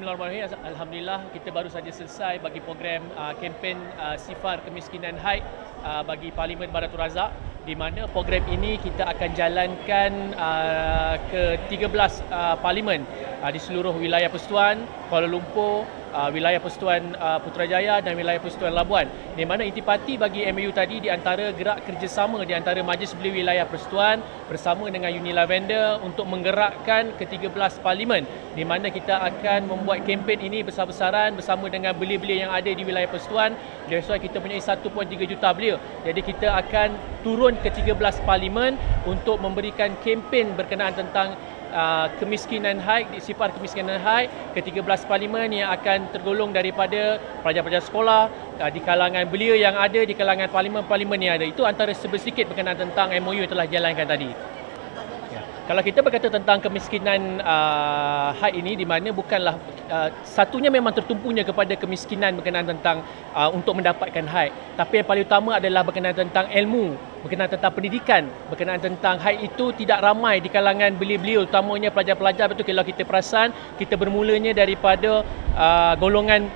Bismillahirrahmanirrahim. Alhamdulillah kita baru saja selesai bagi program kempen sifar kemiskinan haid bagi Parlimen Baratul Razak, di mana program ini kita akan jalankan ke 13 parlimen di seluruh wilayah Persekutuan, Kuala Lumpur, wilayah Persekutuan Putrajaya dan wilayah Persekutuan Labuan. Di mana intipati bagi MOU tadi di antara gerak kerjasama di antara Majlis Belia Wilayah Persekutuan bersama dengan Uni Lavender untuk menggerakkan ke 13 parlimen, di mana kita akan membuat kempen ini besar-besaran bersama dengan belia-belia yang ada di wilayah Persekutuan. That's why kita punya 1.3 juta belia. Jadi kita akan turun ke 13 parlimen untuk memberikan kempen berkenaan tentang kemiskinan haid, sifar kemiskinan haid ke 13 parlimen yang akan tergolong daripada pelajar-pelajar sekolah, di kalangan belia yang ada, di kalangan parlimen-parlimen yang ada. Itu antara sedikit berkenaan tentang MOU yang telah dijalankan tadi. Kalau kita berkata tentang kemiskinan haid ini, di mana bukanlah satunya memang tertumpunya kepada kemiskinan berkenaan tentang untuk mendapatkan haid, tapi yang paling utama adalah berkenaan tentang ilmu, berkenaan tentang pendidikan, berkenaan tentang haid itu tidak ramai di kalangan belia-belia, utamanya pelajar-pelajar. Betul, kalau kita perasan, kita bermulanya daripada golongan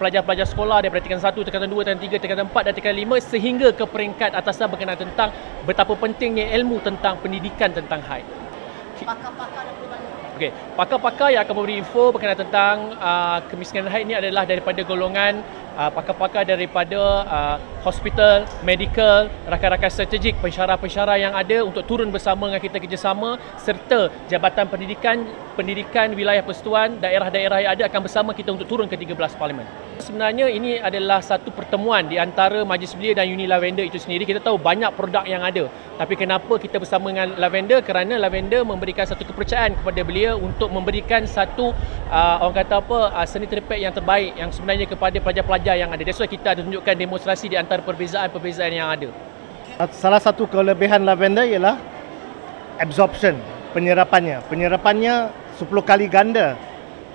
pelajar-pelajar sekolah daripada tingkatan 1, tingkatan 2, tingkatan 3, tingkatan 4 dan tingkatan 5 sehingga ke peringkat atasan berkenaan tentang betapa pentingnya ilmu tentang pendidikan tentang haid. Pakar-pakar dan perubahan. Okey, pakar-pakar yang akan memberi info berkenaan tentang kemiskinan haid ini adalah daripada golongan pakar-pakar daripada hospital, medical, rakan-rakan strategik, pensyarah-pensyarah yang ada untuk turun bersama dengan kita kerjasama, serta Jabatan Pendidikan Wilayah Persekutuan, daerah-daerah yang ada akan bersama kita untuk turun ke 13 parlimen. Sebenarnya ini adalah satu pertemuan di antara Majlis Belia dan Uni Lavender itu sendiri. Kita tahu banyak produk yang ada, tapi kenapa kita bersama dengan Lavender? Kerana Lavender memberikan satu kepercayaan kepada belia untuk memberikan satu orang kata apa, seni terpek yang terbaik yang sebenarnya kepada pelajar-pelajar yang ada. That's why kita ada tunjukkan demonstrasi di antara perbezaan-perbezaan yang ada. Salah satu kelebihan Lavender ialah absorption, penyerapannya. Penyerapannya 10 kali ganda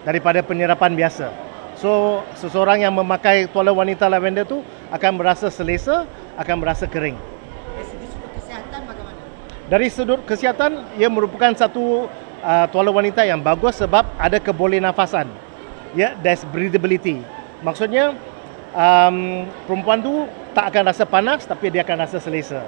daripada penyerapan biasa. So, seseorang yang memakai tuala wanita Lavender tu akan merasa selesa, akan merasa kering. Dari segi sudut kesihatan bagaimana? Dari sudut kesihatan, ia merupakan satu tuala wanita yang bagus sebab ada kebolehnafasan. Ya, there's breathability. Maksudnya, perempuan tu tak akan rasa panas tapi dia akan rasa selesa.